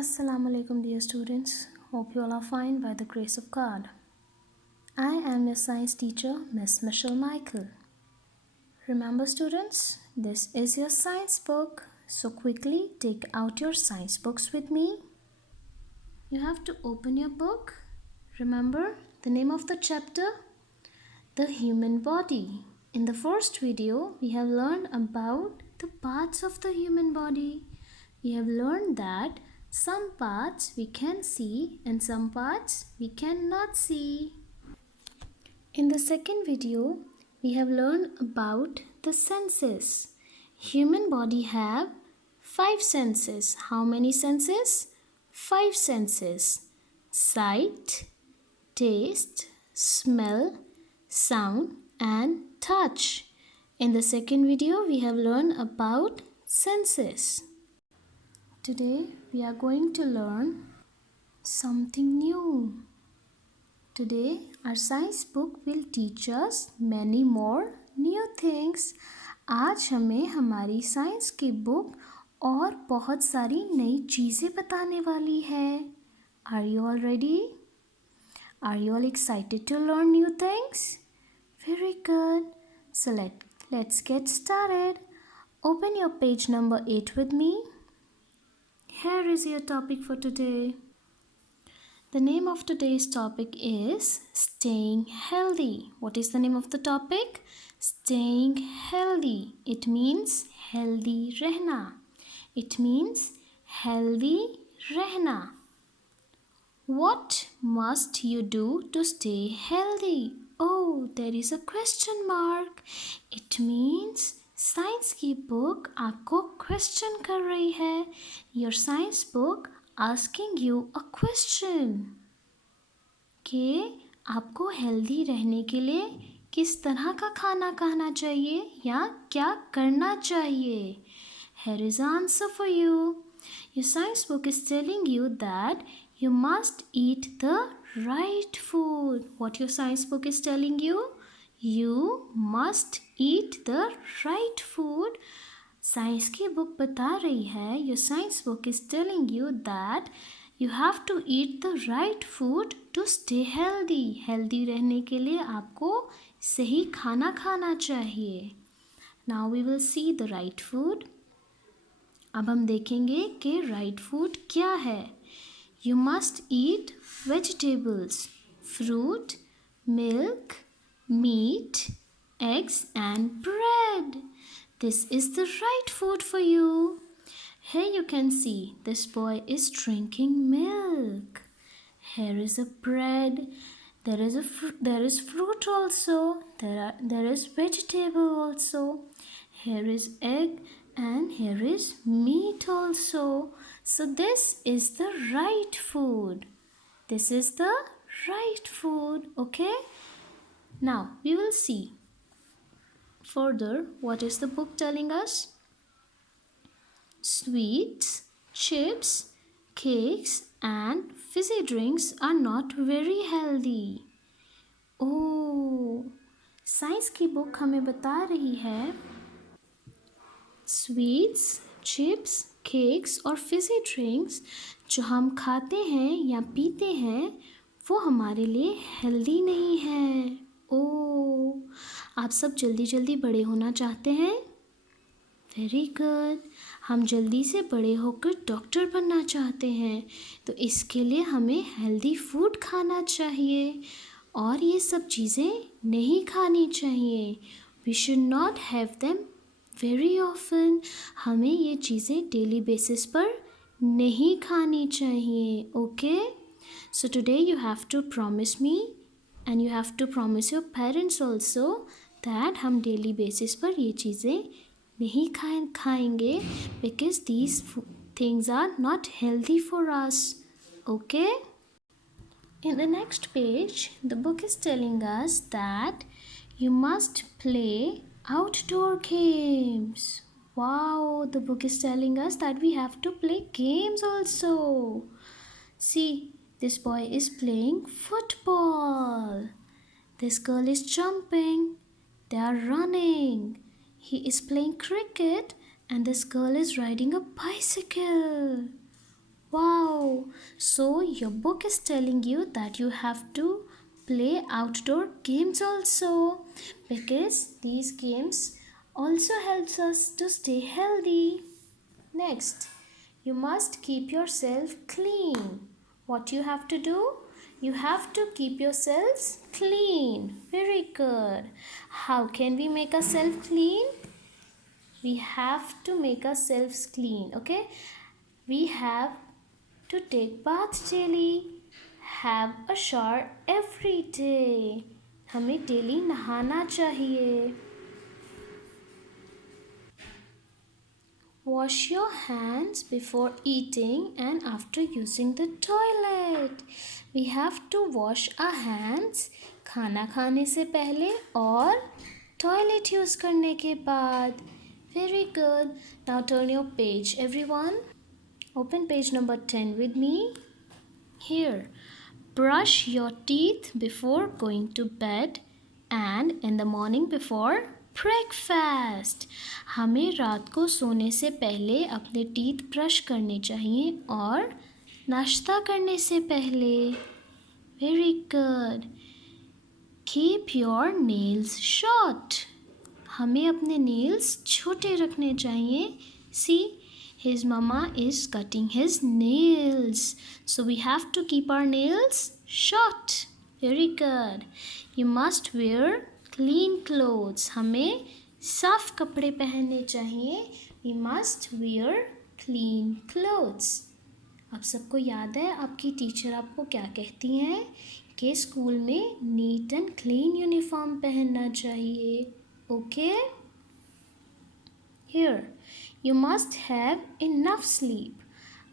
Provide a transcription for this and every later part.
Assalamu alaikum dear students. Hope you all are fine by the grace of God. I am your science teacher, Miss Michelle Michael. Remember students, this is your science book. So quickly take out your science books with me. You have to open your book. Remember the name of the chapter? The human body. In the first video, we have learned about the parts of the human body. We have learned that some parts we can see and some parts we cannot see. In the second video, we have learned about the senses. Human body have 5 senses. How many senses? 5 senses. Sight, taste, smell, sound and touch. In the second video, we have learned about senses. Today, we are going to learn something new. Today, our science book will teach us many more new things. आज हमें हमारी science की book और बहुत सारी नई चीज़ें बताने वाली है. Are you all ready? Are you all excited to learn new things? Very good. So let's get started. Open your page number 8 with me. Here is your topic for today. The name of today's topic is staying healthy. What is the name of the topic? Staying healthy. It means healthy रहना. It means healthy रहना. What must you do to stay healthy? Oh, there is a question mark. It means science की book आपको question कर रही है. Your science book asking you a question कि आपको healthy रहने के लिए किस तरह का खाना खाना चाहिए या क्या करना चाहिए. Here is the answer for you. Your science book is telling you that you must eat the right food. What your science book is telling you? You must eat the right food. Science की book बता रही है, your science book is telling you that you have to eat the right food to stay healthy. Healthy रहने के लिए आपको सही खाना खाना चाहिए. Now we will see the right food. अब हम देखेंगे कि right food क्या है. You must eat vegetables, fruit, milk, meat, eggs and bread. This is the right food for you. Here you can see this boy is drinking milk. Here is a bread. There is fruit also. There is vegetable also. Here is egg and here is meat also. So this is the right food. This is the right food. Okay? Now we will see further what is the book telling us. Sweets, chips, cakes and fizzy drinks are not very healthy. Oh, science की book हमें बता रही है sweets, chips, cakes और Fiji drinks जो हम खाते हैं या पीते हैं वो हमारे लिए हेल्दी नहीं है. ओह, आप सब जल्दी जल्दी बड़े होना चाहते हैं? Very good. हम जल्दी से बड़े होकर डॉक्टर बनना चाहते हैं तो इसके लिए हमें हेल्दी फूड खाना चाहिए और ये सब चीज़ें नहीं खानी चाहिए. We should not have them very often. हमें ये चीज़ें डेली बेसिस पर नहीं खानी चाहिए. Okay? So today you have to promise me and you have to promise your parents also that हम डेली बेसिस पर ये चीज़ें नहीं खाएंगे because these things are not healthy for us. Okay? In the next page, the book is telling us that you must play outdoor games. Wow, the book is telling us that we have to play games also. See, this boy is playing football. This girl is jumping. They are running. He is playing cricket and this girl is riding a bicycle. Wow, So your book is telling you that you have to play outdoor games also, because these games also helps us to stay healthy. Next, you must keep yourself clean. What you have to do? You have to keep yourselves clean. Very good. How can we make ourselves clean? We have to make ourselves clean, okay? We have to take bath daily, have a shower every day. हमें daily नहाना चाहिए. Wash your hands before eating and after using the toilet. We have to wash our hands खाना खाने से पहले और toilet use करने के बाद. Very good. Now turn your page, everyone. Open page number 10 with me. Here, brush your teeth before going to bed and in the morning before breakfast. हमें रात को सोने से पहले अपने टीथ ब्रश करने चाहिए और नाश्ता करने से पहले. Very good. Keep your nails short. हमें अपने नेल्स छोटे रखने चाहिए. See, his mama is cutting his nails. So we have to keep our nails short. Very good. You must wear clean clothes. हमें साफ कपड़े पहनने चाहिए. We must wear clean clothes. आप सबको याद है आपकी टीचर आपको क्या कहती हैं कि स्कूल में नीट एंड क्लीन यूनिफॉर्म पहनना चाहिए. Okay? Here, you must have enough sleep.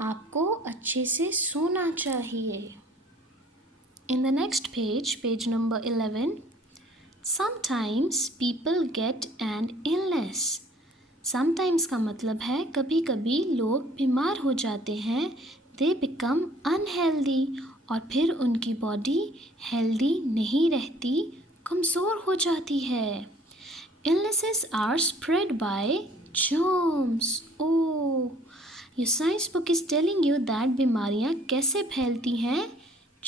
आपको अच्छे से सोना चाहिए. In the next page, page number 11, sometimes people get an illness. Sometimes का मतलब है कभी कभी लोग बीमार हो जाते हैं. They become unhealthy. और फिर उनकी बॉडी हेल्दी नहीं रहती, कमज़ोर हो जाती है. Illnesses are spread by germs. Oh, your science book is telling you that बीमारियाँ कैसे फैलती हैं?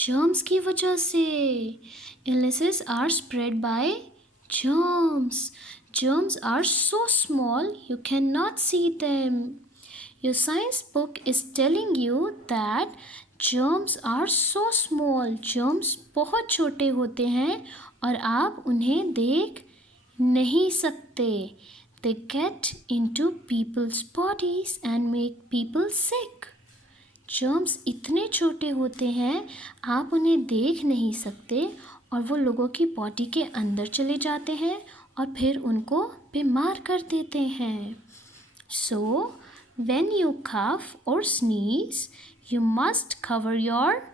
Germs की वजह से. Illnesses are spread by germs. Germs are so small you cannot see them. Your science book is telling you that germs are so small. Germs बहुत छोटे होते हैं और आप उन्हें देख नहीं सकते. They get into people's bodies and make people sick. Germs इतने छोटे होते हैं आप उन्हें देख नहीं सकते और वो लोगों की बॉडी के अंदर चले जाते हैं और फिर उनको बीमार कर देते हैं. So, when you cough or sneeze, you must cover your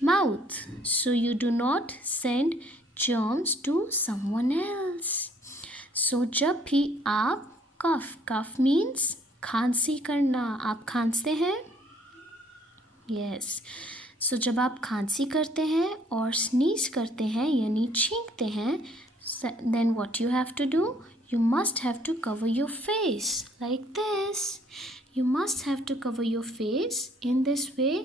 mouth so you do not send germs to someone else. So जब भी आप कफ मीन्स खांसी करना, आप खांसते हैं. यस. सो जब आप खांसी करते हैं और स्नीज करते हैं यानी छींकते हैं, then what you have to do? You must have to cover your face like this. You must have to cover your face. In this way,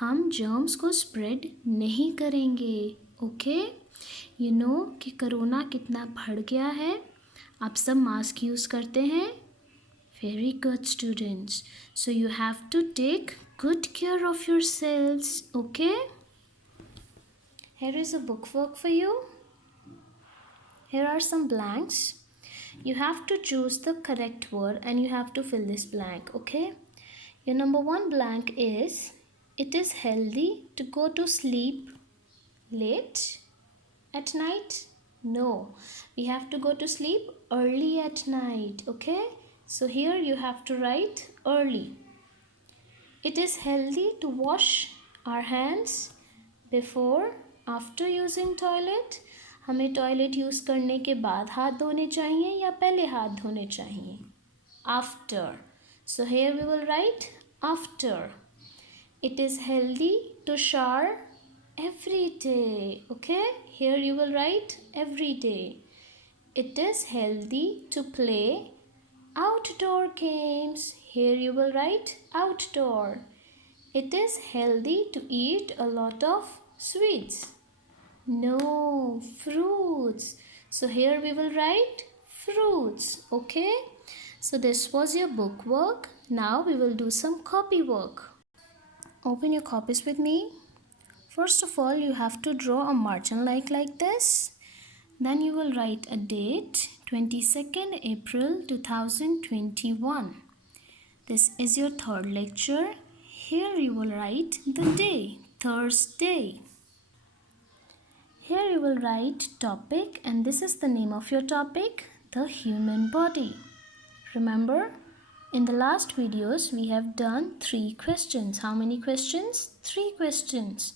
हम germs को spread नहीं करेंगे. Okay? You know कि कोरोना कितना बढ़ गया है. आप सब मास्क यूज़ करते हैं. Very good, students. So you have to take good care of yourselves. Okay? Here is a book work for you. Here are some blanks. You have to choose the correct word and you have to fill this blank, okay? Your number 1 blank is, it is healthy to go to sleep late at night. No, we have to go to sleep early at night, okay? So here you have to write early. It is healthy to wash our hands before, after using toilet. हमें toilet use करने के बाद हाथ धोने चाहिए या पहले हाथ धोने चाहिए? After. So here we will write after. It is healthy to shower every day. Okay, here you will write every day. It is healthy to play outdoor games. Here you will write outdoor. It is healthy to eat a lot of sweets. No, fruits. So here we will write fruits. Okay? So this was your book work. Now we will do some copy work. Open your copies with me. First of all, you have to draw a margin like this. Then you will write a date, 22nd April 2021. This is your third lecture. Here you will write the day, Thursday. Here you will write topic, and this is the name of your topic, the human body. Remember, in the last videos we have done 3 questions. How many questions? 3 questions.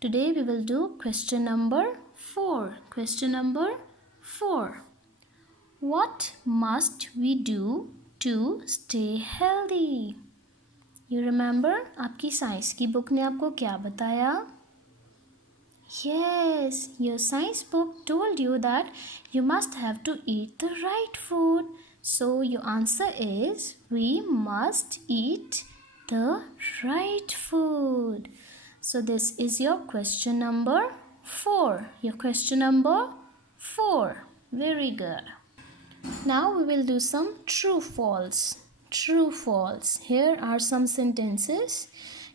Today we will do question number 4. Question number 4. What must we do to stay healthy? You remember, आपकी science की book ने आपको क्या बताया? Yes, your science book told you that you must have to eat the right food. So your answer is we must eat the right food. So this is your question number 4. Your question number 4. Very good. Now we will do some true false. True false. Here are some sentences.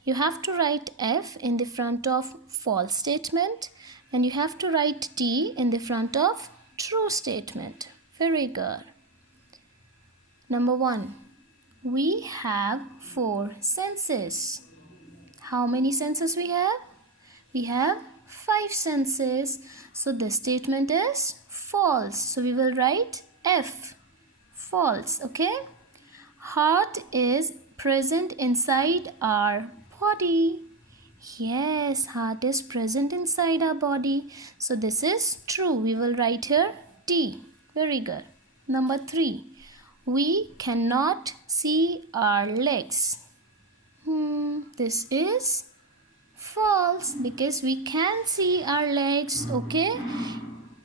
You have to write F in the front of false statement and you have to write T in the front of true statement. Very good. Number 1. We have 4 senses. How many senses we have? We have 5 senses. So this statement is false. So we will write F. False. Okay? Heart is present inside our body. Yes, heart is present inside our body. So this is true. We will write here T. Very good. Number 3. We cannot see our legs. This is false because we can see our legs. Okay?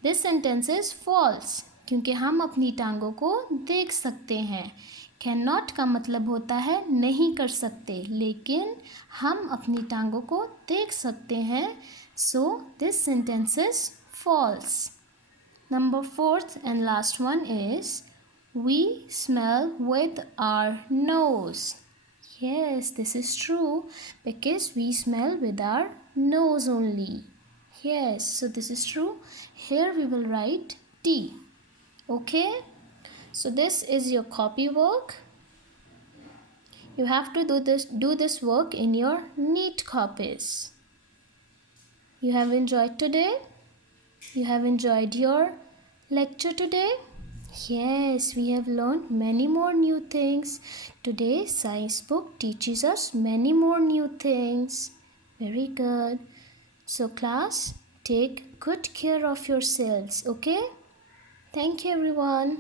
This sentence is false क्योंकि हम अपनी टांगों को देख सकते हैं. Cannot का मतलब होता है नहीं कर सकते, लेकिन हम अपनी टांगों को देख सकते हैं. So this sentence is false. Number 4th and last one is we smell with our nose. Yes, this is true because we smell with our nose only. Yes, so this is true. Here we will write T. Okay? So this is your copy work. You have to do this work in your neat copies. You have enjoyed today? You have enjoyed your lecture today? Yes, we have learned many more new things. Today, science book teaches us many more new things. Very good. So class, take good care of yourselves, okay? Thank you everyone.